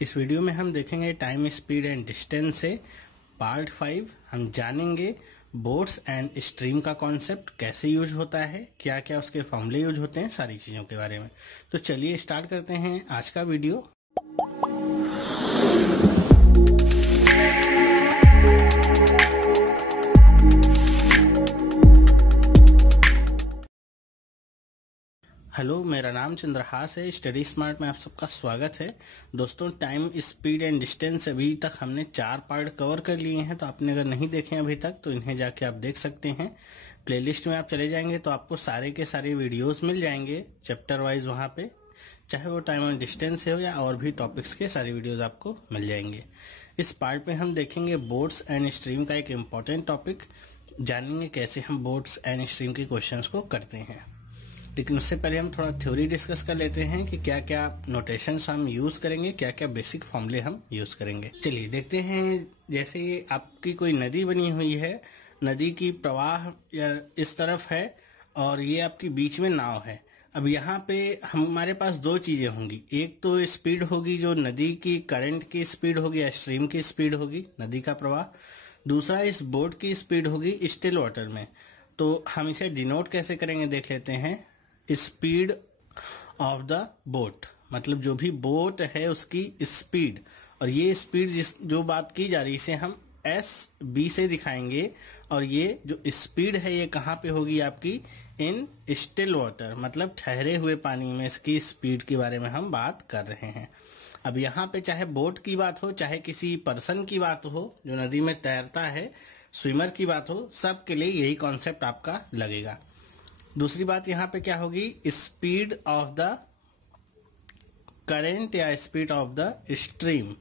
इस वीडियो में हम देखेंगे टाइम, स्पीड एंड डिस्टेंस से पार्ट 5। हम जानेंगे बोट्स एंड स्ट्रीम का कॉन्सेप्ट कैसे यूज होता है, क्या क्या उसके फॉर्मूले यूज होते हैं, सारी चीज़ों के बारे में। तो चलिए स्टार्ट करते हैं आज का वीडियो। हेलो, मेरा नाम चंद्रहास है। स्टडी स्मार्ट में आप सबका स्वागत है। दोस्तों, टाइम, स्पीड एंड डिस्टेंस अभी तक हमने 4 पार्ट कवर कर लिए हैं। तो आपने अगर नहीं देखे अभी तक तो इन्हें जाके आप देख सकते हैं। प्लेलिस्ट में आप चले जाएंगे तो आपको सारे के सारे वीडियोस मिल जाएंगे चैप्टर वाइज वहाँ पे, चाहे वो टाइम एंड डिस्टेंस से हो या और भी टॉपिक्स के सारे वीडियोज आपको मिल जाएंगे। इस पार्ट में हम देखेंगे बोट्स एंड स्ट्रीम का एक इम्पॉर्टेंट टॉपिक, जानेंगे कैसे हम बोट्स एंड स्ट्रीम के क्वेश्चंस को करते हैं। लेकिन उससे पहले हम थोड़ा थ्योरी डिस्कस कर लेते हैं कि क्या क्या नोटेशंस हम यूज करेंगे, क्या क्या बेसिक फॉर्मूले हम यूज करेंगे। चलिए देखते हैं। जैसे ये आपकी कोई नदी बनी हुई है, नदी की प्रवाह या इस तरफ है और ये आपकी बीच में नाव है। अब यहाँ पे हमारे पास 2 चीजें होंगी। एक तो स्पीड होगी जो नदी की करंट की स्पीड होगी या स्ट्रीम की स्पीड होगी, नदी का प्रवाह। दूसरा इस बोट की स्पीड होगी स्टिल वाटर में। तो हम इसे डिनोट कैसे करेंगे देख लेते हैं। स्पीड ऑफ द बोट, मतलब जो भी बोट है उसकी स्पीड, और ये स्पीड जो बात की जा रही है इसे हम SB से दिखाएंगे। और ये जो स्पीड है ये कहाँ पे होगी आपकी, इन स्टिल वाटर, मतलब ठहरे हुए पानी में इसकी स्पीड के बारे में हम बात कर रहे हैं। अब यहाँ पे चाहे बोट की बात हो, चाहे किसी पर्सन की बात हो जो नदी में तैरता है, स्विमर की बात हो, सब के लिए यही कॉन्सेप्ट आपका लगेगा। दूसरी बात यहाँ पे क्या होगी, स्पीड ऑफ द करंट या स्पीड ऑफ द स्ट्रीम।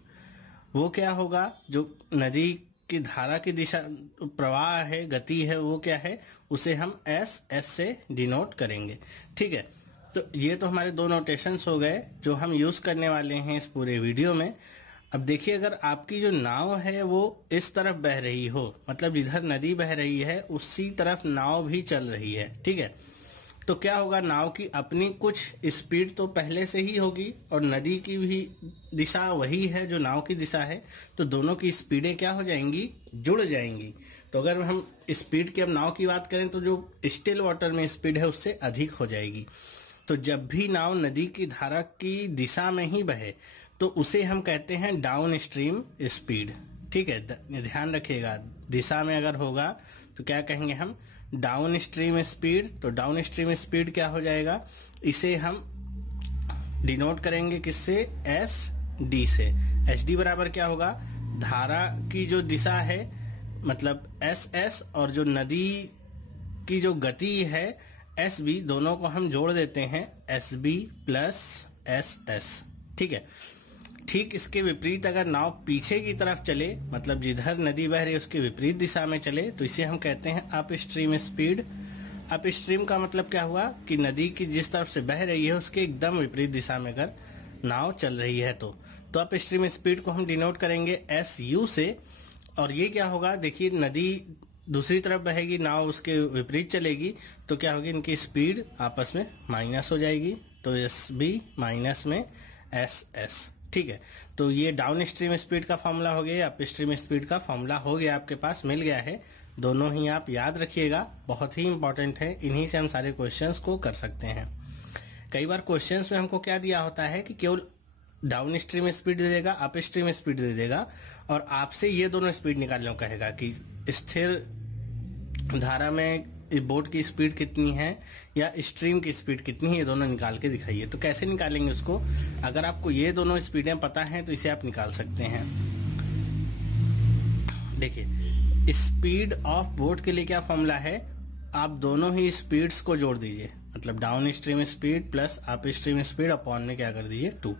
वो क्या होगा, जो नदी की धारा की दिशा, प्रवाह है, गति है, वो क्या है, उसे हम S से डिनोट करेंगे। ठीक है, तो ये तो हमारे 2 नोटेशंस हो गए जो हम यूज करने वाले हैं इस पूरे वीडियो में। अब देखिए, अगर आपकी जो नाव है वो इस तरफ बह रही हो, मतलब जिधर नदी बह रही है उसी तरफ नाव भी चल रही है, ठीक है, तो क्या होगा, नाव की अपनी कुछ स्पीड तो पहले से ही होगी और नदी की भी दिशा वही है जो नाव की दिशा है, तो दोनों की स्पीडें क्या हो जाएंगी, जुड़ जाएंगी। तो अगर हम स्पीड की अब नाव की बात करें तो जो स्टिल वाटर में स्पीड है उससे अधिक हो जाएगी। तो जब भी नाव नदी की धारा की दिशा में ही बहे तो उसे हम कहते हैं डाउन स्ट्रीम स्पीड। ठीक है, ध्यान रखिएगा, दिशा में अगर होगा तो क्या कहेंगे हम, डाउन स्ट्रीम स्पीड। तो डाउन स्ट्रीम स्पीड क्या हो जाएगा, इसे हम डिनोट करेंगे किससे, SD से। SD बराबर क्या होगा, धारा की जो दिशा है मतलब SS, और जो नदी की जो गति है SB, दोनों को हम जोड़ देते हैं SB प्लस SS। ठीक है, ठीक इसके विपरीत अगर नाव पीछे की तरफ चले, मतलब जिधर नदी बह रही है उसके विपरीत दिशा में चले, तो इसे हम कहते हैं up stream speed. Up stream का मतलब क्या हुआ कि नदी की जिस तरफ से बह रही है उसके एकदम विपरीत दिशा में अगर नाव चल रही है तो अप स्ट्रीम स्पीड को हम डिनोट करेंगे SU से। और ये क्या होगा, देखिए नदी दूसरी तरफ बहेगी, नाव उसके विपरीत चलेगी, तो क्या होगी, इनकी स्पीड आपस में माइनस हो जाएगी, तो SB माइनस में SS। ठीक है, तो ये डाउन स्ट्रीम स्पीड का फॉर्मूला हो गया, अप स्ट्रीम स्पीड का फॉर्मूला हो गया, आपके पास मिल गया है। दोनों ही आप याद रखिएगा, बहुत ही इंपॉर्टेंट है, इन्हीं से हम सारे क्वेश्चंस को कर सकते हैं। कई बार क्वेश्चंस में हमको क्या दिया होता है कि केवल डाउन स्ट्रीम स्पीड दे देगा, अप स्ट्रीम स्पीड दे देगा, और आपसे ये दोनों स्पीड निकालने को कहेगा कि स्थिर धारा में बोट की स्पीड कितनी है या स्ट्रीम की स्पीड कितनी है, ये दोनों निकाल के दिखाइए। तो कैसे निकालेंगे उसको, अगर आपको ये दोनों स्पीडें पता हैं तो इसे आप निकाल सकते हैं। देखिए, स्पीड ऑफ बोट के लिए क्या फॉर्मूला है, आप दोनों ही स्पीड्स को जोड़ दीजिए, मतलब down stream speed plus up stream speed upon में क्या कर दीजिए 2।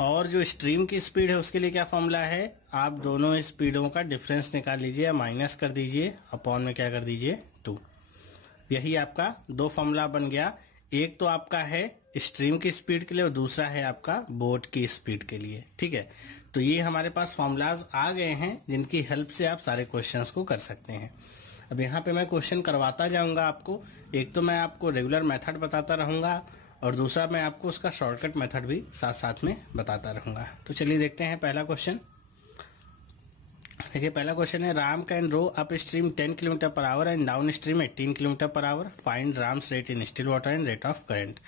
और जो स्ट्रीम की स्पीड है उसके लिए क्या फॉर्मूला है, आप दोनों स्पीडों का डिफरेंस निकाल लीजिए या माइनस कर दीजिए, अपॉन में क्या कर दीजिए 2। यही आपका 2 फॉर्मूला बन गया। एक तो आपका है स्ट्रीम की स्पीड के लिए और दूसरा है आपका बोट की स्पीड के लिए। ठीक है, तो ये हमारे पास फॉर्मूलाज आ गए हैं जिनकी हेल्प से आप सारे क्वेश्चंस को कर सकते हैं। अब यहाँ पे मैं क्वेश्चन करवाता जाऊंगा आपको। एक तो मैं आपको रेगुलर मेथड बताता रहूंगा और दूसरा मैं आपको उसका शॉर्टकट मेथड भी साथ साथ में बताता रहूँगा। तो चलिए देखते हैं पहला क्वेश्चन। देखिए पहला क्वेश्चन है, Ram can row upstream 10 kilometre per hour and downstream 18 kilometre per hour, find Ram's rate in still water and rate of current.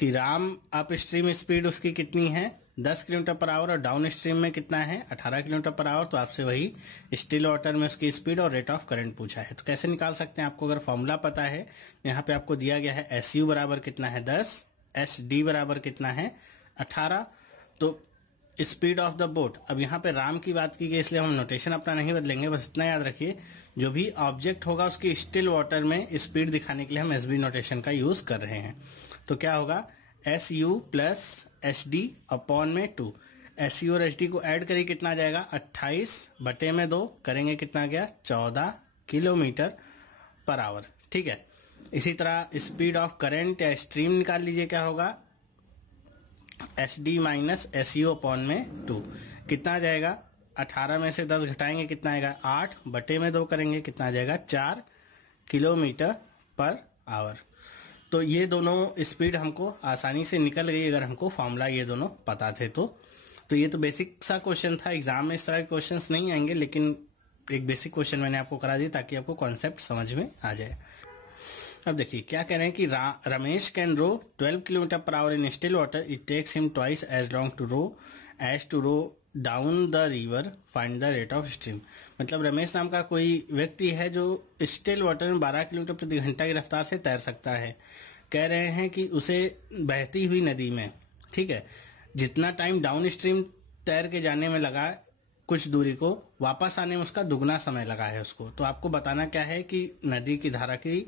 कि राम अप स्ट्रीम स्पीड उसकी कितनी है 10 किलोमीटर पर आवर और डाउन स्ट्रीम में कितना है 18 kilometre per our. तो आपसे वही स्टिल वाटर में उसकी स्पीड और रेट ऑफ करंट पूछा है। तो कैसे निकाल सकते हैं, आपको अगर फॉर्मूला पता है, यहाँ पे आपको दिया गया है एस यू बराबर कितना है 10, एस डी बराबर कितना है 18, तो स्पीड ऑफ द बोट। अब यहाँ पे राम की बात की गई इसलिए हम नोटेशन अपना नहीं बदलेंगे, बस इतना याद रखिए जो भी ऑब्जेक्ट होगा उसकी स्टिल वाटर में स्पीड दिखाने के लिए हम एस बी नोटेशन का यूज कर रहे हैं। तो क्या होगा S U plus S D upon में 2, एस यू और एस डी को ऐड करिए कितना आ जाएगा 28 बटे में 2 करेंगे कितना गया 14 किलोमीटर पर आवर। ठीक है, इसी तरह स्पीड ऑफ करंट या स्ट्रीम निकाल लीजिए, क्या होगा S D minus S u upon में 2 कितना आ जाएगा 18 में से 10 घटाएंगे कितना आएगा 8 बटे में 2 करेंगे कितना आ जाएगा 4 किलोमीटर पर आवर। तो ये दोनों स्पीड हमको आसानी से निकल गई अगर हमको फॉर्मूला ये दोनों पता थे तो ये तो बेसिक सा क्वेश्चन था। एग्जाम में इस तरह के क्वेश्चंस नहीं आएंगे, लेकिन एक बेसिक क्वेश्चन मैंने आपको करा दी ताकि आपको कॉन्सेप्ट समझ में आ जाए। अब देखिए क्या कह रहे हैं कि Ramesh can row 12 kilometre per hour in still water, it takes him twice as long to row as to row down the river, find the rate of stream. मतलब रमेश नाम का कोई व्यक्ति है जो स्टिल वाटर में 12 किलोमीटर प्रति घंटा की रफ्तार से तैर सकता है। कह रहे हैं कि उसे बहती हुई नदी में, ठीक है, जितना टाइम डाउन स्ट्रीम तैर के जाने में लगा कुछ दूरी को, वापस आने में उसका दुगना समय लगा है उसको। तो आपको बताना क्या है कि नदी की धारा की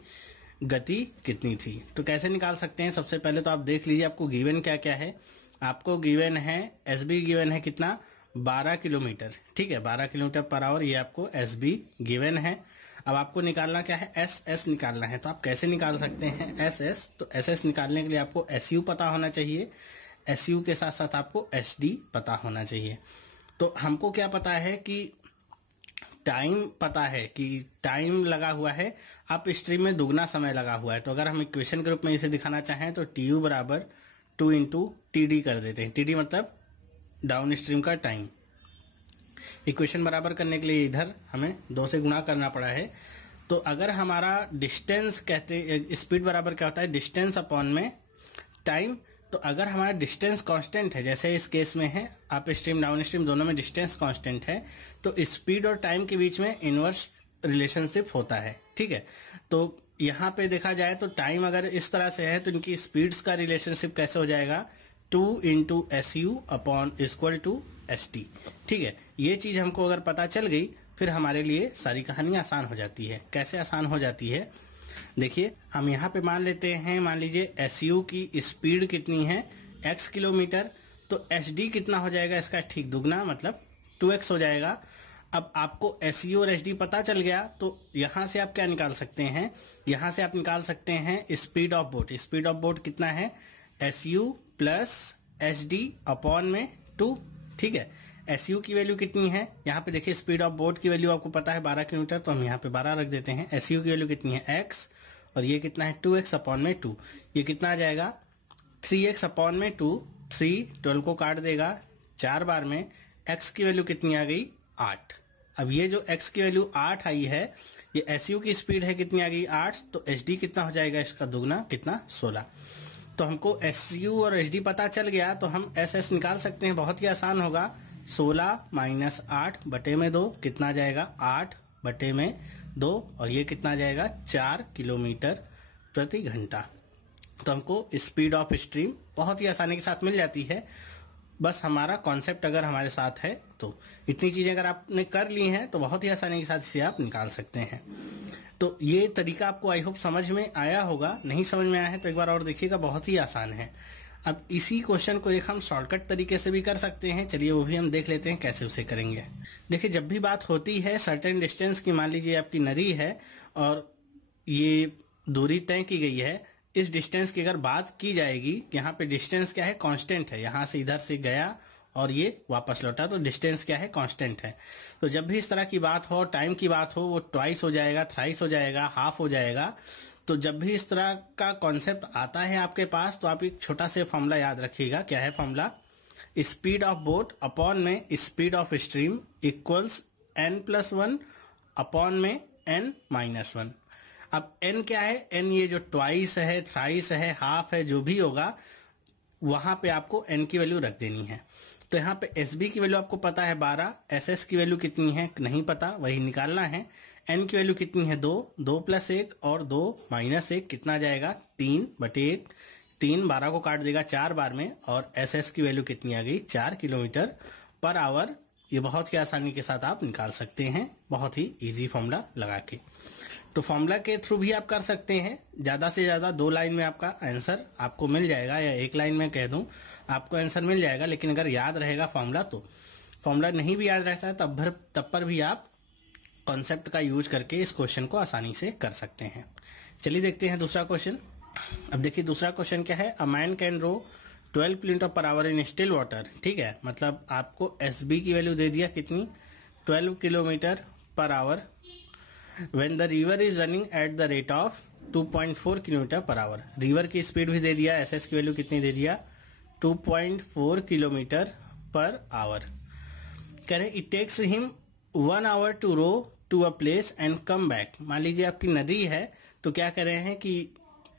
गति कितनी थी। तो कैसे निकाल सकते हैं, सबसे पहले तो आप देख लीजिए आपको गिवन क्या क्या है। आपको गिवन है एस बी गिवन है कितना 12 किलोमीटर, ठीक है 12 किलोमीटर पर आवर, ये आपको एस बी गिवन है। अब आपको निकालना क्या है एस एस निकालना है। तो आप कैसे निकाल सकते हैं एस एस, तो एस एस निकालने के लिए आपको एस यू पता होना चाहिए, एस यू के साथ साथ आपको एस डी पता होना चाहिए। तो हमको क्या पता है कि टाइम पता है कि टाइम लगा हुआ है अप स्ट्रीम में दुगना समय लगा हुआ है। तो अगर हम इक्वेशन के रूप में इसे दिखाना चाहें तो टी यू बराबर 2 इंटू टी डी कर देते हैं। टी डी मतलब डाउन स्ट्रीम का टाइम। इक्वेशन बराबर करने के लिए इधर हमें 2 से गुणा करना पड़ा है। तो अगर हमारा डिस्टेंस कहते स्पीड बराबर क्या होता है डिस्टेंस अपॉन में टाइम। तो अगर हमारा डिस्टेंस कांस्टेंट है, जैसे इस केस में है अप स्ट्रीम डाउन स्ट्रीम दोनों में डिस्टेंस कांस्टेंट है, तो स्पीड और टाइम के बीच में इनवर्स रिलेशनशिप होता है। ठीक है, तो यहाँ पे देखा जाए तो टाइम अगर इस तरह से है तो इनकी स्पीड्स का रिलेशनशिप कैसे हो जाएगा 2 into s u upon equal to s t. ठीक है, ये चीज हमको अगर पता चल गई फिर हमारे लिए सारी कहानी आसान हो जाती है। कैसे आसान हो जाती है, देखिए हम यहाँ पे मान लेते हैं, मान लीजिए एस यू की स्पीड कितनी है x किलोमीटर, तो एस डी कितना हो जाएगा इसका ठीक दुगना मतलब 2x हो जाएगा। अब आपको एस यू और एस डी पता चल गया तो यहाँ से आप क्या निकाल सकते हैं, यहाँ से आप निकाल सकते हैं speed of boat. Speed of boat कितना है S U plus S D upon में 2। ठीक है, एस यू की वैल्यू कितनी है, यहाँ पे देखिए स्पीड ऑफ बोट की वैल्यू आपको पता है 12 किलोमीटर, तो हम यहाँ पे 12 रख देते हैं। एस यू की वैल्यू कितनी है x और ये कितना है 2x अपॉन में 2, ये कितना आ जाएगा 3x अपॉन में 2, 3 12 को काट देगा 4 बार में, x की वैल्यू कितनी आ गई 8। अब ये जो x की वैल्यू 8 आई है, ये एस यू की स्पीड है कितनी आ गई 8, तो एस डी कितना हो जाएगा इसका दुगना कितना 16। तो हमको एस यू और एस डी पता चल गया तो हम एस एस निकाल सकते हैं, बहुत ही आसान होगा। 16 माइनस 8 बटे में 2 कितना आ जाएगा 8 बटे में 2 और ये कितना आ जाएगा 4 किलोमीटर प्रति घंटा। तो हमको स्पीड ऑफ स्ट्रीम बहुत ही आसानी के साथ मिल जाती है, बस हमारा कॉन्सेप्ट अगर हमारे साथ है तो। इतनी चीजें अगर आपने कर ली हैं तो बहुत ही आसानी के साथ इसे आप निकाल सकते हैं। तो ये तरीका आपको आई होप समझ में आया होगा, नहीं समझ में आया है तो एक बार और देखिएगा, बहुत ही आसान है। अब इसी क्वेश्चन को एक हम शॉर्टकट तरीके से भी कर सकते हैं, चलिए वो भी हम देख लेते हैं कैसे उसे करेंगे। देखिए जब भी बात होती है सर्टेन डिस्टेंस की, मान लीजिए आपकी नदी है और ये दूरी तय की गई है, इस डिस्टेंस की अगर बात की जाएगी, यहाँ पे डिस्टेंस क्या है कांस्टेंट है, यहाँ से इधर से गया और ये वापस लौटा, तो डिस्टेंस क्या है कांस्टेंट है। तो जब भी इस तरह की बात हो, टाइम की बात हो, वो ट्वाइस हो जाएगा, थ्राइस हो जाएगा, हाफ हो जाएगा। तो जब भी इस तरह का कॉन्सेप्ट आता है आपके पास तो आप एक छोटा सा फॉर्मूला याद रखिएगा। क्या है formula? Speed of boat upon में speed of stream equals n+1 upon में n-1। अब n क्या है? n ये जो ट्वाइस है, थ्राइस है, हाफ है, जो भी होगा वहां पे आपको n की वैल्यू रख देनी है। तो यहाँ पे SB की वैल्यू आपको पता है 12, SS की वैल्यू कितनी है नहीं पता, वही निकालना है। n की वैल्यू कितनी है 2, 2 + 1 और 2 - 1 कितना आ जाएगा 3/1। 3 12 को काट देगा 4 बार में, और SS की वैल्यू कितनी आ गई 4 km/h। ये बहुत ही आसानी के साथ आप निकाल सकते हैं, बहुत ही इजी फॉर्मूला लगा के। तो फॉर्मूला के थ्रू भी आप कर सकते हैं। ज़्यादा से ज़्यादा 2 लाइन में आपका आंसर आपको मिल जाएगा, या 1 लाइन में कह दूं आपको आंसर मिल जाएगा। लेकिन अगर याद रहेगा फॉर्मूला तो, फॉर्मूला नहीं भी याद रहता है तब पर भी आप कॉन्सेप्ट का यूज करके इस क्वेश्चन को आसानी से कर सकते हैं। चलिए देखते हैं दूसरा क्वेश्चन। अब देखिए दूसरा क्वेश्चन क्या है। A man can row 12 km/h in still water. ठीक है, मतलब आपको SB की वैल्यू दे दिया कितनी 12 km/h when the river is running at the rate of 2.4 km/h। River की स्पीड भी दे दिया, SS की वैल्यू कितनी दे दिया 2.4 km/h। कह रहे it takes him 1 hour to row to a place and come back. मान लीजिए आपकी नदी है, तो क्या कर रहे हैं कि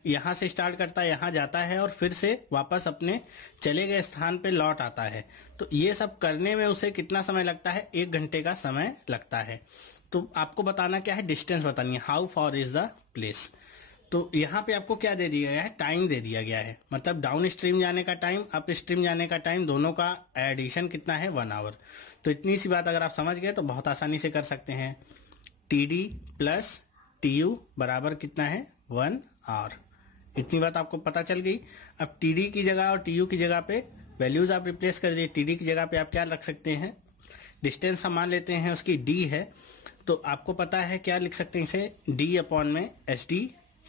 यहाँ से स्टार्ट करता है, यहाँ जाता है और फिर से वापस अपने चले गए स्थान पे लौट आता है। तो ये सब करने में उसे कितना समय लगता है 1 घंटे का समय लगता है। तो आपको बताना क्या है, डिस्टेंस बतानी है, how for is the place. तो यहाँ पे आपको क्या दे दिया गया है, टाइम दे दिया गया है। मतलब डाउन स्ट्रीम जाने का टाइम, अप स्ट्रीम जाने का टाइम, दोनों का एडिशन कितना है 1 hour। तो इतनी सी बात अगर आप समझ गए तो बहुत आसानी से कर सकते हैं। TD + TU बराबर कितना है 1 hour। इतनी बात आपको पता चल गई। अब TD की जगह और TU की जगह पे वैल्यूज आप रिप्लेस कर दिए। TD की जगह पे आप क्या रख सकते हैं, डिस्टेंस हम मान लेते हैं उसकी D है, तो आपको पता है क्या लिख सकते हैं इसे, D/SD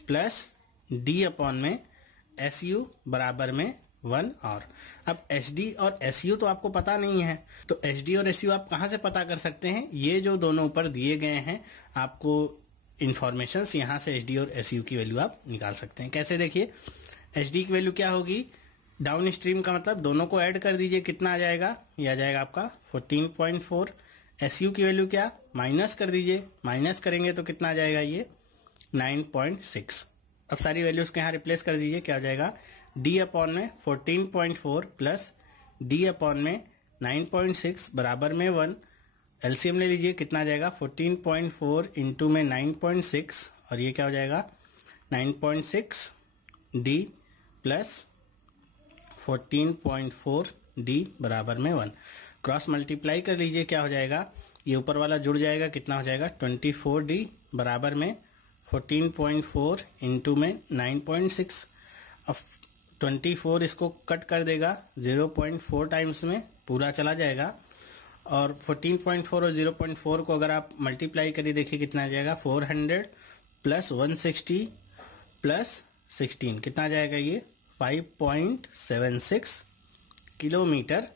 + D/SU बराबर में 1 hour। अब SD और SU तो आपको पता नहीं है, तो SD और SU आप कहाँ से पता कर सकते हैं, ये जो दोनों ऊपर दिए गए हैं आपको इंफॉर्मेशन, यहाँ से SD और SU की वैल्यू आप निकाल सकते हैं। कैसे देखिए, SD की वैल्यू क्या होगी, डाउन स्ट्रीम का मतलब दोनों को ऐड कर दीजिए, कितना आ जाएगा, ये आ जाएगा आपका 14.4। SU की वैल्यू क्या, माइनस कर दीजिए, माइनस करेंगे तो कितना आ जाएगा ये 9.6। अब सारी वैल्यूज को यहाँ रिप्लेस कर दीजिए, क्या हो जाएगा D/में 14.4 + D/में 9.6 बराबर में 1। LCM ले लीजिए, कितना आ जाएगा 14.4 इंटू में 9.6, और ये क्या हो जाएगा 9.6 D + 14.4 D बराबर में 1। क्रॉस मल्टीप्लाई कर लीजिए, क्या हो जाएगा, ये ऊपर वाला जुड़ जाएगा, कितना हो जाएगा 24D बराबर में 14.4 इंटू में 9.6। अब 24 इसको कट कर देगा 0.4 टाइम्स में, पूरा चला जाएगा। और 14.4 और 0.4 को अगर आप मल्टीप्लाई करिए, देखिए कितना आ जाएगा 400 + 160 + 16, कितना आ जाएगा ये 5.76 किलोमीटर।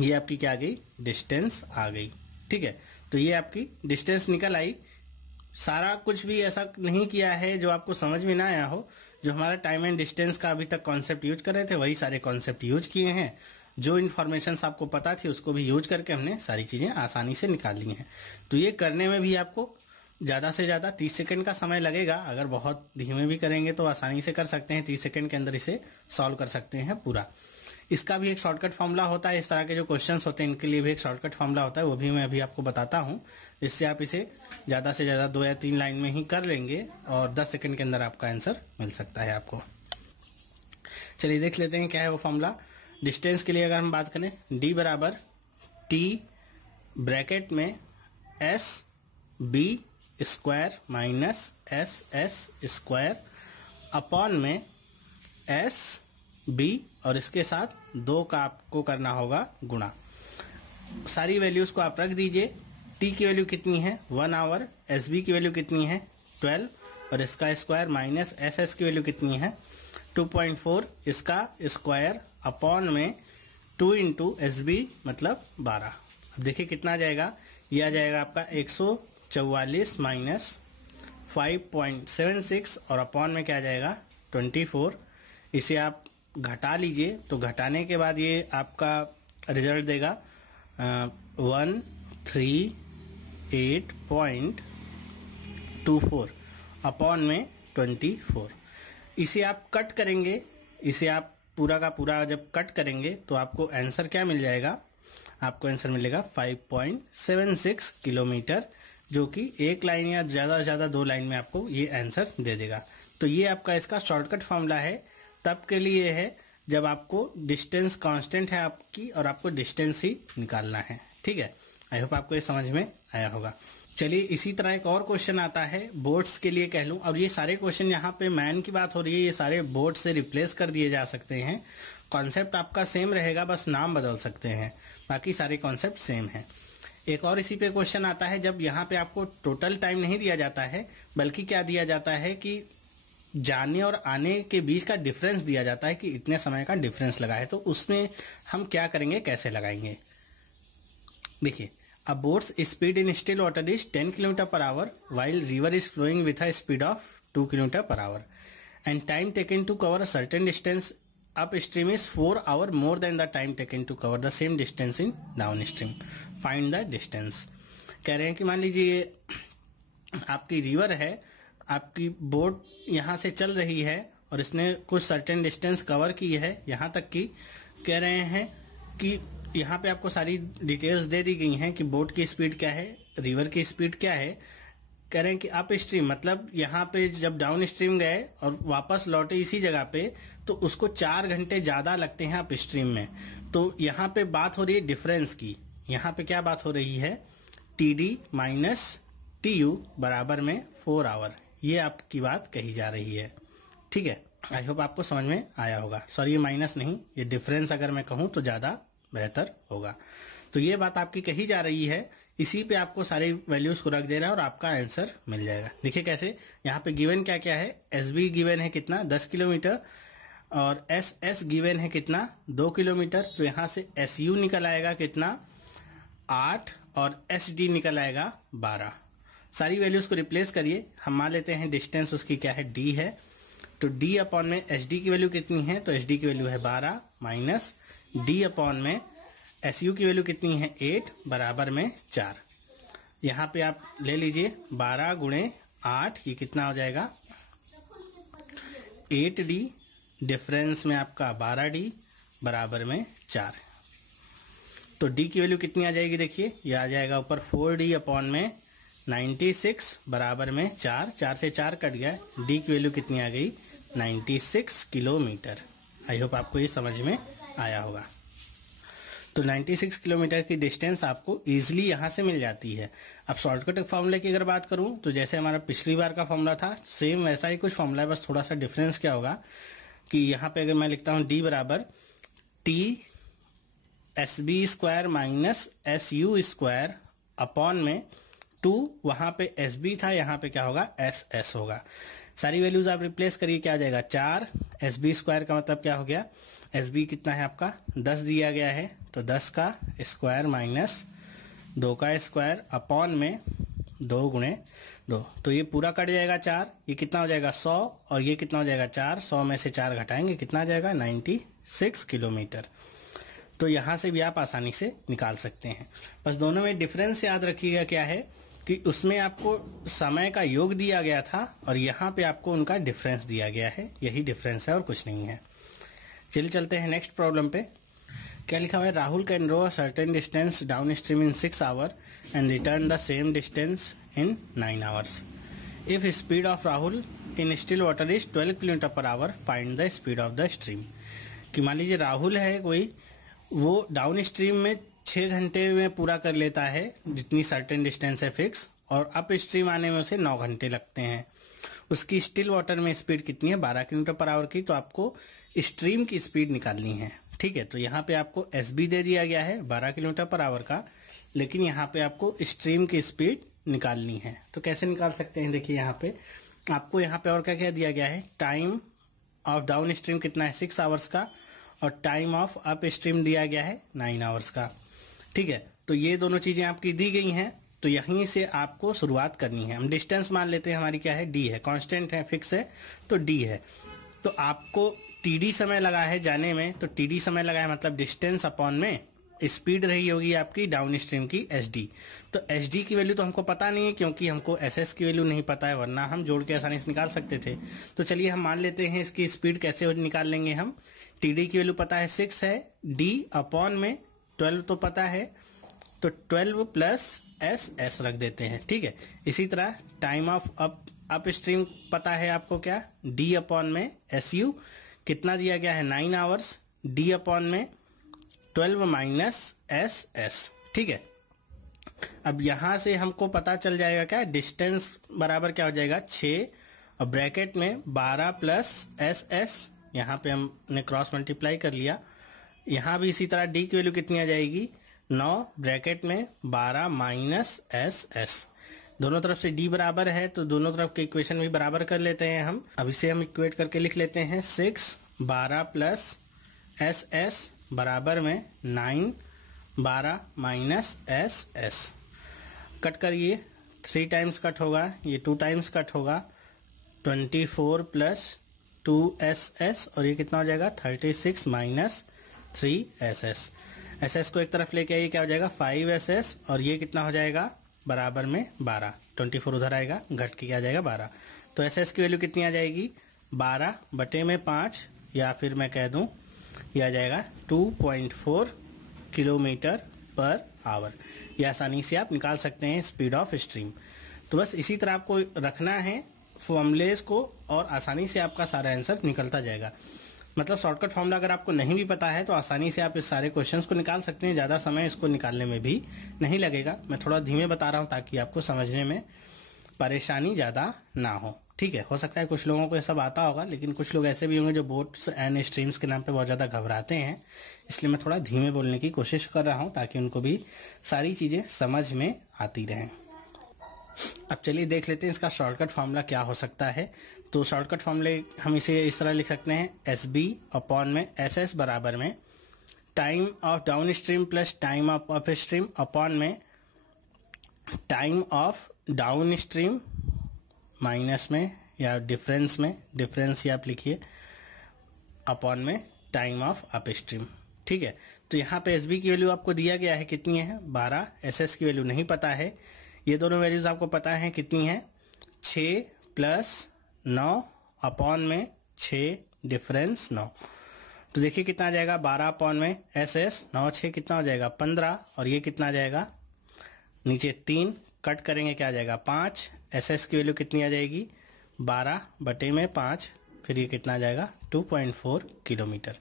ये आपकी क्या आ गई, डिस्टेंस आ गई। ठीक है, तो ये आपकी डिस्टेंस निकल आई। सारा कुछ भी ऐसा नहीं किया है जो आपको समझ में ना आया हो। जो हमारा टाइम एंड डिस्टेंस का अभी तक कॉन्सेप्ट यूज कर रहे थे, वही सारे कॉन्सेप्ट यूज किए हैं। जो इन्फॉर्मेशन आपको पता थी उसको भी यूज करके हमने सारी चीजें आसानी से निकाल ली हैं। तो ये करने में भी आपको ज़्यादा से ज़्यादा 30 सेकंड का समय लगेगा। अगर बहुत धीमे भी करेंगे तो आसानी से कर सकते हैं, 30 सेकंड के अंदर इसे सॉल्व कर सकते हैं पूरा। इसका भी एक शॉर्टकट फॉर्मूला होता है, इस तरह के जो क्वेश्चंस होते हैं इनके लिए भी एक शॉर्टकट फॉर्मूला होता है, वो भी मैं अभी आपको बताता हूँ, जिससे आप इसे ज़्यादा से ज़्यादा 2 या 3 लाइन में ही कर लेंगे और 10 सेकंड के अंदर आपका आंसर मिल सकता है आपको। चलिए देख लेते हैं क्या है वो फॉर्मूला। डिस्टेंस के लिए अगर हम बात करें, D बराबर T ब्रैकेट में SB square minus SS square upon में SB और इसके साथ 2 का आपको करना होगा गुणा। सारी वैल्यूज को आप रख दीजिए। T की वैल्यू कितनी है 1 आवर, SB की वैल्यू कितनी है 12 और इसका स्क्वायर माइनस SS की वैल्यू कितनी है 2.4 इसका स्क्वायर अपॉन में 2 इंटू SB मतलब 12। अब देखिए कितना आ जाएगा, ये आ जाएगा आपका 144 माइनस 5.76 और अपॉन में क्या आ जाएगा 24। इसे आप घटा लीजिए, तो घटाने के बाद ये आपका रिजल्ट देगा 138.24 अपॉन में 24। इसे आप कट करेंगे, इसे आप पूरा का पूरा जब कट करेंगे तो आपको आंसर क्या मिल जाएगा, आपको आंसर मिलेगा 5.76 किलोमीटर, जो कि एक लाइन या ज़्यादा से ज़्यादा 2 लाइन में आपको ये आंसर दे देगा। तो ये आपका इसका शॉर्टकट फॉर्मूला है, तब के लिए है जब आपको डिस्टेंस कांस्टेंट है आपकी और आपको डिस्टेंस ही निकालना है। ठीक है, आई होप आपको ये समझ में आया होगा। चलिए इसी तरह एक और क्वेश्चन आता है बोट्स के लिए कह लूँ, और ये सारे क्वेश्चन यहाँ पे मैन की बात हो रही है, ये सारे बोट से रिप्लेस कर दिए जा सकते हैं। कॉन्सेप्ट आपका सेम रहेगा, बस नाम बदल सकते हैं, बाकी सारे कॉन्सेप्ट सेम हैं। एक और इसी पे क्वेश्चन आता है, जब यहाँ पे आपको टोटल टाइम नहीं दिया जाता है, बल्कि क्या दिया जाता है कि जाने और आने के बीच का डिफरेंस दिया जाता है कि इतने समय का डिफरेंस लगा है। तो उसमें हम क्या करेंगे, कैसे लगाएंगे। देखिए, a boat's speed in still water is 10 km per hour while river is flowing with a speed of 2 km per hour and time taken to cover a certain distance upstream is 4 hours more than the time taken to cover the same distance in downstream. Find the distance. कह रहे हैं कि मान लीजिए आपकी river है, आपकी boat यहाँ से चल रही है और इसने कुछ सर्टेन डिस्टेंस कवर की है, यहाँ तक कि कह रहे हैं कि यहाँ पे आपको सारी डिटेल्स दे दी गई हैं कि बोट की स्पीड क्या है, रिवर की स्पीड क्या है। कह रहे हैं कि अप स्ट्रीम मतलब यहाँ पे जब डाउन स्ट्रीम गए और वापस लौटे इसी जगह पे, तो उसको 4 घंटे ज़्यादा लगते हैं अप स्ट्रीम में। तो यहाँ पे बात हो रही है डिफरेंस की, यहाँ पे क्या बात हो रही है, TD माइनस TU बराबर में 4 आवर, ये आपकी बात कही जा रही है। ठीक है, आई होप आपको समझ में आया होगा। सॉरी, ये माइनस नहीं, ये डिफरेंस अगर मैं कहूँ तो ज़्यादा बेहतर होगा। तो ये बात आपकी कही जा रही है, इसी पे आपको सारी वैल्यूज को रख देना है और आपका आंसर मिल जाएगा। देखिए कैसे, यहाँ पे गिवन क्या क्या है, SB गिवन है कितना 10 किलोमीटर और SS गिवन है कितना 2 किलोमीटर। तो यहाँ से SU निकल आएगा कितना 8 और SD निकल आएगा 12। सारी वैल्यूज को रिप्लेस करिए, हम मान लेते हैं डिस्टेंस उसकी क्या है D है, तो D अपॉन में SD की वैल्यू कितनी है, तो SD की वैल्यू है 12 माइनस D अपॉन में SU की वैल्यू कितनी है 8 बराबर में 4। यहाँ पे आप ले लीजिए 12 गुणे 8, ये कितना हो जाएगा 8D, डिफरेंस में आपका 12D बराबर में 4। तो D की वैल्यू कितनी आ जाएगी, देखिए ये आ जाएगा ऊपर 4D अपॉन में 96 बराबर में 4, 4 से 4 कट गया, D की वैल्यू कितनी आ गई 96 किलोमीटर। आई होप आपको ये समझ में आया होगा। तो 96 किलोमीटर की डिस्टेंस आपको इजीली यहाँ से मिल जाती है। अब शॉर्टकट फॉर्मूले की अगर बात करूँ तो जैसे हमारा पिछली बार का फॉर्मूला था, सेम वैसा ही कुछ फॉर्मूला है, बस थोड़ा सा डिफरेंस क्या होगा कि यहाँ पे अगर मैं लिखता हूँ D बराबर T SB square minus SU square upon में 2, वहाँ पे SB था, यहाँ पे क्या होगा SS होगा। सारी वैल्यूज आप रिप्लेस करिए, क्या आ जाएगा 4, SB स्क्वायर का मतलब क्या हो गया, SB कितना है आपका 10 दिया गया है, तो 10 का स्क्वायर माइनस 2 का स्क्वायर अपॉन में 2 गुणे 2, तो ये पूरा कट जाएगा 4, ये कितना हो जाएगा 100 और ये कितना हो जाएगा 4, 100 में से 4 घटाएंगे कितना आ जाएगा 96 किलोमीटर। तो यहाँ से भी आप आसानी से निकाल सकते हैं। बस दोनों में डिफरेंस याद रखिएगा क्या है कि उसमें आपको समय का योग दिया गया था और यहाँ पे आपको उनका डिफरेंस दिया गया है, यही डिफरेंस है और कुछ नहीं है। चलिए चलते हैं नेक्स्ट प्रॉब्लम पे। क्या लिखा हुआ है, Rahul can row a certain distance downstream in 6 hour and return the same distance in 9 hours. If speed of Rahul in still water is 12 kilometre per hour, find the speed of the stream. कि मान लीजिए राहुल है कोई, वो down stream में 6 घंटे में पूरा कर लेता है जितनी सर्टेन डिस्टेंस है फिक्स, और अप स्ट्रीम आने में उसे 9 घंटे लगते हैं। उसकी स्टिल वाटर में स्पीड कितनी है 12 किलोमीटर पर आवर की, तो आपको स्ट्रीम की स्पीड निकालनी है। ठीक है, तो यहाँ पे आपको SB दे दिया गया है 12 किलोमीटर पर आवर का, लेकिन यहाँ पे आपको स्ट्रीम की स्पीड निकालनी है। तो कैसे निकाल सकते हैं, देखिए यहाँ पे आपको यहाँ पे और क्या क्या दिया गया है, टाइम ऑफ डाउन स्ट्रीम कितना है 6 आवर्स का, और टाइम ऑफ अप स्ट्रीम दिया गया है 9 आवर्स का। ठीक है, तो ये दोनों चीजें आपकी दी गई हैं, तो यहीं से आपको शुरुआत करनी है। हम डिस्टेंस मान लेते हैं, हमारी क्या है, डी है, कांस्टेंट है, फिक्स है, तो डी है। तो आपको टीडी समय लगा है जाने में, तो टीडी समय लगा है मतलब डिस्टेंस अपॉन में स्पीड रही होगी आपकी डाउन स्ट्रीम की एसडी। तो एसडी की वैल्यू तो हमको पता नहीं है क्योंकि हमको एसएस की वैल्यू नहीं पता है, वरना हम जोड़ के आसानी से निकाल सकते थे। तो चलिए हम मान लेते हैं इसकी स्पीड कैसे निकाल लेंगे हम। टीडी की वैल्यू पता है 6 है, डी अपॉन में 12 तो पता है, तो 12 प्लस एस एस रख देते हैं, ठीक है। इसी तरह टाइम ऑफ अप स्ट्रीम पता है आपको क्या, डी अपॉन में एस यू कितना दिया गया है 9 आवर्स, डी अपॉन में 12 माइनस एस एस, ठीक है। अब यहां से हमको पता चल जाएगा क्या, डिस्टेंस बराबर क्या हो जाएगा 6 और ब्रैकेट में 12 प्लस एस एस, यहाँ पे हमने क्रॉस मल्टीप्लाई कर लिया। यहाँ भी इसी तरह डी की वैल्यू कितनी आ जाएगी 9 ब्रैकेट में 12 माइनस एस एस। दोनों तरफ से डी बराबर है तो दोनों तरफ के इक्वेशन भी बराबर कर लेते हैं हम। अब इसे हम इक्वेट करके लिख लेते हैं 6 12 प्लस एस एस बराबर में 9 12 माइनस एस एस। कट करिए, 3 टाइम्स कट होगा, ये 2 टाइम्स कट होगा, 24 प्लस 2 एस एस और ये कितना हो जाएगा 36 minus 3 S S. S S को एक तरफ लेके आइए, क्या हो जाएगा 5 एस एस और ये कितना हो जाएगा बराबर में 12, 24 उधर आएगा, घट के क्या आ जाएगा 12। तो एस एस की वैल्यू कितनी आ जाएगी 12 बटे में 5, या फिर मैं कह दूं ये आ जाएगा 2.4 किलोमीटर पर आवर। ये आसानी से आप निकाल सकते हैं स्पीड ऑफ स्ट्रीम। तो बस इसी तरह आपको रखना है फॉर्मूलेज को और आसानी से आपका सारा आंसर निकलता जाएगा। मतलब शॉर्टकट फॉर्मूला अगर आपको नहीं भी पता है तो आसानी से आप इस सारे क्वेश्चंस को निकाल सकते हैं, ज़्यादा समय इसको निकालने में भी नहीं लगेगा। मैं थोड़ा धीमे बता रहा हूँ ताकि आपको समझने में परेशानी ज़्यादा ना हो, ठीक है। हो सकता है कुछ लोगों को ये सब आता होगा, लेकिन कुछ लोग ऐसे भी होंगे जो बोट्स एंड स्ट्रीम्स के नाम पे बहुत ज़्यादा घबराते हैं, इसलिए मैं थोड़ा धीमे बोलने की कोशिश कर रहा हूँ ताकि उनको भी सारी चीज़ें समझ में आती रहें। अब चलिए देख लेते हैं इसका शॉर्टकट फार्मूला क्या हो सकता है। तो शॉर्टकट फार्मूले हम इसे इस तरह लिख सकते हैं, एस बी अपॉन में एस एस बराबर में time of downstream plus time of upstream upon में time of downstream minus में या डिफरेंस में, डिफरेंस ही आप लिखिए, अपॉन में टाइम ऑफ अप स्ट्रीम, ठीक है। तो यहाँ पे एस बी की वैल्यू आपको दिया गया है कितनी है 12, एस एस की वैल्यू नहीं पता है। ये दोनों वैल्यूज आपको पता है कितनी है 6 प्लस 9 अपॉन में 6 डिफरेंस 9। तो देखिए कितना आ जाएगा 12 अपॉन में एस एस 9 6 कितना हो जाएगा 15 और ये कितना आ जाएगा नीचे 3 कट करेंगे क्या आ जाएगा 5। एस एस की वैल्यू कितनी आ जाएगी 12 बटे में 5, फिर ये कितना आ जाएगा 2.4 किलोमीटर।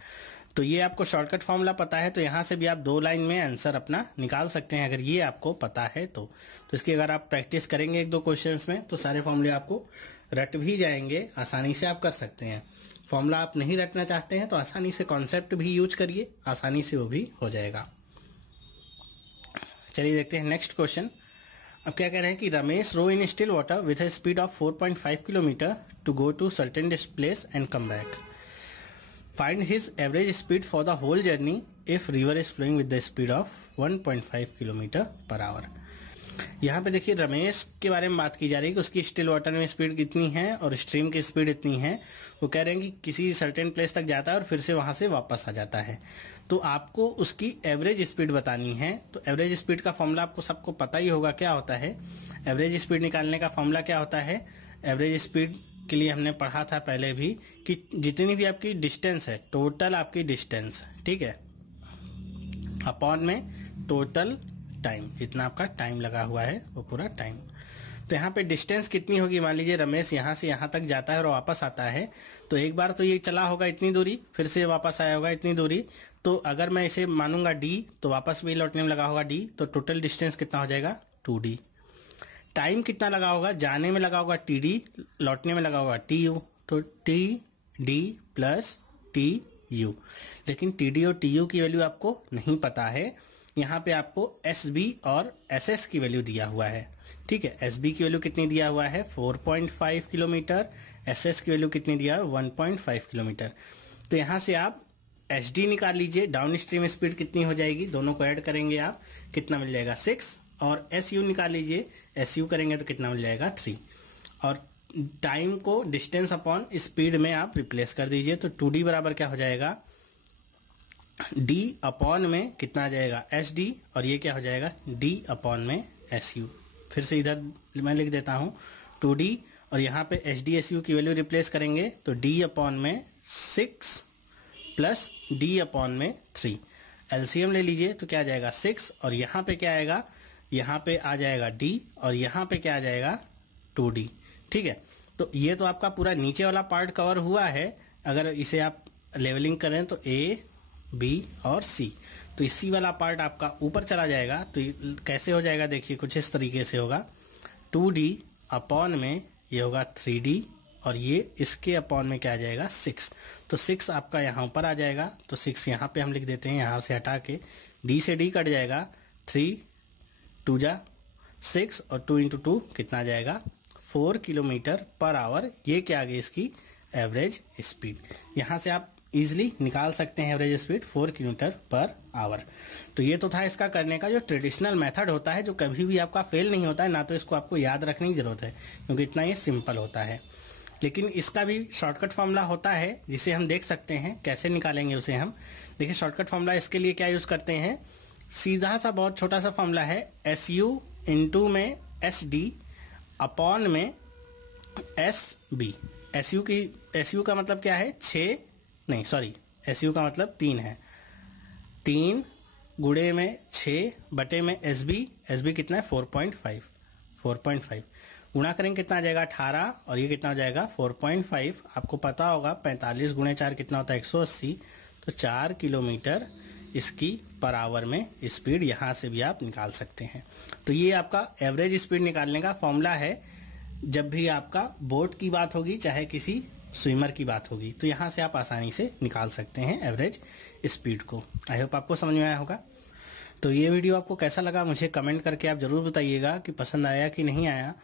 तो ये आपको शॉर्टकट फॉर्मूला पता है तो यहाँ से भी आप 2 लाइन में आंसर अपना निकाल सकते हैं अगर ये आपको पता है तो इसकी अगर आप प्रैक्टिस करेंगे 1-2 क्वेश्चंस में तो सारे फॉर्मूले आपको रट भी जाएंगे, आसानी से आप कर सकते हैं। फॉर्मूला आप नहीं रटना चाहते हैं तो आसानी से कॉन्सेप्ट भी यूज करिए, आसानी से वो भी हो जाएगा। चलिए देखते हैं नेक्स्ट क्वेश्चन। अब क्या कह रहे हैं कि Ramesh row in still water with a speed of 4.5 kilometre to go to certain place and come back. Find his average speed for the whole journey if river is flowing with the speed of 1.5 kilometre per our. यहाँ पे देखिए रमेश के बारे में बात की जा रही है कि उसकी स्टिल वाटर में स्पीड कितनी है और स्ट्रीम की स्पीड इतनी है। वो कह रहे हैं कि किसी सर्टेन प्लेस तक जाता है और फिर से वहां से वापस आ जाता है। तो आपको उसकी एवरेज स्पीड बतानी है। तो एवरेज स्पीड का फॉर्मूला आपको सबको पता ही होगा क्या होता है। एवरेज स्पीड निकालने का फॉर्मूला क्या होता है, एवरेज स्पीड के लिए हमने पढ़ा था पहले भी कि जितनी भी आपकी डिस्टेंस है, टोटल आपकी डिस्टेंस, ठीक है, अपॉन में टोटल टाइम, जितना आपका टाइम लगा हुआ है वो पूरा टाइम। तो यहाँ पे डिस्टेंस कितनी होगी, मान लीजिए रमेश यहाँ से यहाँ तक जाता है और वापस आता है, तो एक बार तो ये चला होगा इतनी दूरी, फिर से वापस आया होगा इतनी दूरी। तो अगर मैं इसे मानूंगा डी तो वापस भी लौटने में लगा होगा डी, तो टोटल डिस्टेंस कितना हो जाएगा 2d। टाइम कितना लगा होगा, जाने में लगा होगा टी डी, लौटने में लगा होगा टी यू, तो T D plus T U. लेकिन टी डी और टी यू की वैल्यू आपको नहीं पता है। यहाँ पे आपको एस बी और एस एस की वैल्यू दिया हुआ है, ठीक है। एस बी की वैल्यू कितनी दिया हुआ है 4.5 किलोमीटर, एस एस की वैल्यू कितनी दिया है 1.5 किलोमीटर। तो यहाँ से आप एच डी निकाल लीजिए, डाउन स्ट्रीम स्पीड कितनी हो जाएगी, दोनों को ऐड करेंगे आप, कितना मिल जाएगा 6 और SU निकाल लीजिए, SU करेंगे तो कितना मिल जाएगा 3। और टाइम को डिस्टेंस अपॉन स्पीड में आप रिप्लेस कर दीजिए, तो 2D बराबर क्या हो जाएगा, D अपॉन में कितना आ जाएगा SD, और ये क्या हो जाएगा D अपॉन में SU। फिर से इधर मैं लिख देता हूँ 2D, और यहाँ पे SD SU की वैल्यू रिप्लेस करेंगे तो D अपॉन में 6 प्लस D अपॉन में 3। LCM ले लीजिए तो क्या आ जाएगा 6, और यहाँ पे क्या आएगा, यहाँ पे आ जाएगा D, और यहाँ पे क्या आ जाएगा 2D। ठीक है, तो ये तो आपका पूरा नीचे वाला पार्ट कवर हुआ है। अगर इसे आप लेवलिंग करें तो A, B और C, तो इसी वाला पार्ट आपका ऊपर चला जाएगा। तो कैसे हो जाएगा, देखिए कुछ इस तरीके से होगा, 2D अपॉन में ये होगा 3D, और ये इसके अपॉन में क्या आ जाएगा 6। तो 6 आपका यहाँ ऊपर आ जाएगा, तो 6 यहाँ पे हम लिख देते हैं, यहाँ से हटा के D से D कट जाएगा, 3 2 जा 6 और 2 इंटू 2 कितना आ जाएगा 4 किलोमीटर पर आवर। ये क्या आ गई इसकी एवरेज स्पीड। यहाँ से आप इजीली निकाल सकते हैं average speed 4 kilometre per our. तो ये तो था इसका करने का जो ट्रेडिशनल मेथड होता है, जो कभी भी आपका फेल नहीं होता है, ना तो इसको आपको याद रखने की जरूरत है क्योंकि इतना ये सिंपल होता है। लेकिन इसका भी शॉर्टकट फॉर्मूला होता है जिसे हम देख सकते हैं कैसे निकालेंगे उसे हम। देखिए शॉर्टकट फॉर्मूला इसके लिए क्या यूज करते हैं, सीधा सा बहुत छोटा सा फॉर्मूला है, SU इंटू में SD अपॉन में SB। SU का मतलब क्या है 6, नहीं सॉरी, SU का मतलब 3 है, 3 गुणे में 6 बटे में SB कितना है 4.5 गुणा करेंगे कितना आ जाएगा 18, और ये कितना हो जाएगा 4.5। आपको पता होगा 45 गुणे 4 कितना होता है 180, तो 4 किलोमीटर इसकी पर आवर में स्पीड यहाँ से भी आप निकाल सकते हैं। तो ये आपका एवरेज स्पीड निकालने का फॉर्मूला है जब भी आपका बोट की बात होगी चाहे किसी स्विमर की बात होगी, तो यहाँ से आप आसानी से निकाल सकते हैं एवरेज स्पीड को। आई होप आपको समझ में आया होगा। तो ये वीडियो आपको कैसा लगा मुझे कमेंट करके आप जरूर बताइएगा कि पसंद आया कि नहीं आया।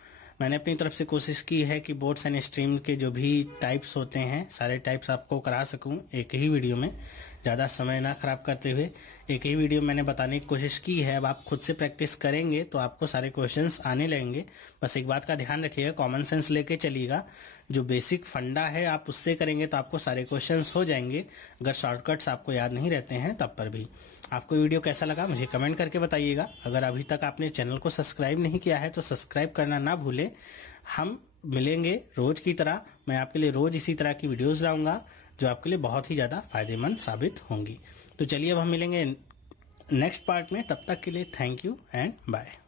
मैंने अपनी तरफ से कोशिश की है कि बोट्स एंड स्ट्रीम के जो भी टाइप्स होते हैं सारे टाइप्स आपको करा सकूं एक ही वीडियो में, ज़्यादा समय ना खराब करते हुए एक ही वीडियो मैंने बताने की कोशिश की है। अब आप खुद से प्रैक्टिस करेंगे तो आपको सारे क्वेश्चंस आने लगेंगे। बस एक बात का ध्यान रखिएगा, कॉमन सेंस लेके चलिएगा। जो बेसिक फंडा है आप उससे करेंगे तो आपको सारे क्वेश्चंस हो जाएंगे। अगर शॉर्टकट्स आपको याद नहीं रहते हैं तब पर भी। आपको वीडियो कैसा लगा मुझे कमेंट करके बताइएगा। अगर अभी तक आपने चैनल को सब्सक्राइब नहीं किया है तो सब्सक्राइब करना ना भूलें। हम मिलेंगे रोज की तरह, मैं आपके लिए रोज इसी तरह की वीडियोस लाऊंगा जो आपके लिए बहुत ही ज़्यादा फायदेमंद साबित होंगी। तो चलिए अब हम मिलेंगे नेक्स्ट पार्ट में, तब तक के लिए थैंक यू एंड बाय।